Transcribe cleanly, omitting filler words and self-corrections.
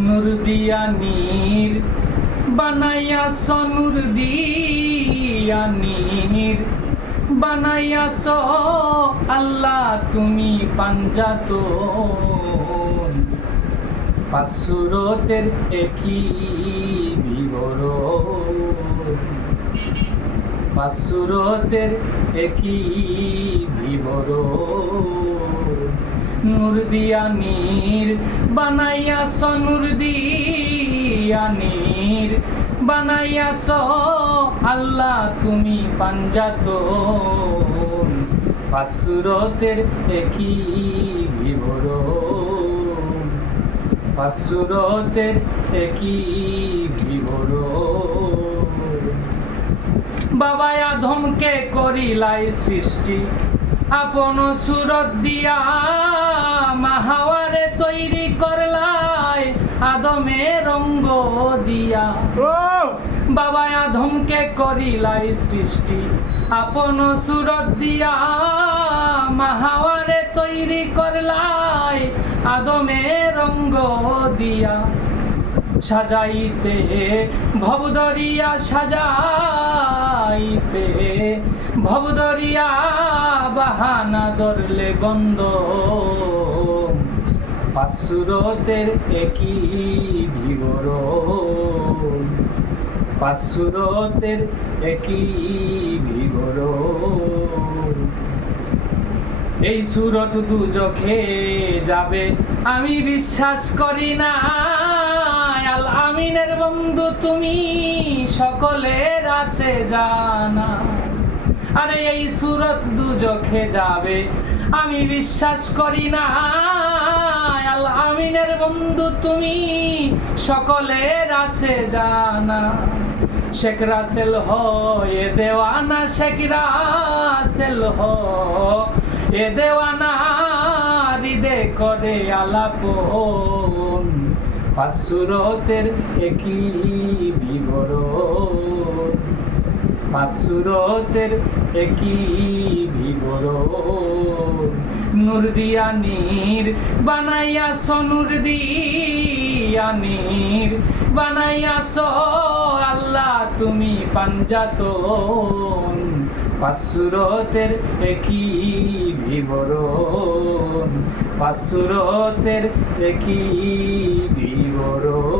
নূর দিয়া নীর বানাইয়াছ, নূর দিয়া নীর বানাইয়াছ আল্লাহ তুমি পাঞ্জাতন। পাঁচ সূরতের একই বিবরণ, পাঁচ সূরতের একই বিবরণ। নূর দিয়া নীর বানাইয়াছ, নূর দিয়া নীর বানাইয়াছ আল্লাহ তুমি পাঞ্জাতন। পাঁচ সূরতের একই বিবরণ, পাঁচ সূরতের একই বিবরণ। বাবা আদমকে করিলাই সৃষ্টি আপন সুরত দিয়া, মাহাওয়ারে তৈরি করলাই আদমের রঙ্গ দিয়া। বাবা আদমকে করিলাই সৃষ্টি আপন সুরত দিয়া, মাহাওয়ারে তৈরি করলাই আদমের রঙ্গ দিয়া। সাজাইতে ভবদরিয়া, সাজাইতে ভবদরিয়া বাহানা ধরলে গন্ধ। পাঁচ সূরতের একই বিবরণ, পাঁচ সূরতের একই বিবরণ। এই সূরত দুজখে যাবে আমি বিশ্বাস করি না, আল আমিনের বন্ধু তুমি সকলের আছে জানা। আরে এই সূরত দুজখে যাবে আমি বিশ্বাস করি না, আল আমিনের বন্ধু তুমি সকলের আছে জানা। শেখ রাসেল এ দেওয়ানা, শেখ রাসেল এ দেওয়ানা হৃদে করে আলাপন। পাঁচ সূরতের একই বিবরণ, পাঁচ সূরতের একই বিবরণ। নূর দিয়া নীর বানাইয়াছ, নূর দিয়া নীর বানাইয়াছ আল্লাহ তুমি পাঞ্জাতন। পাঁচ সূরতের একই বিবরণ, পাঁচ সূরতের একই বিবরণ।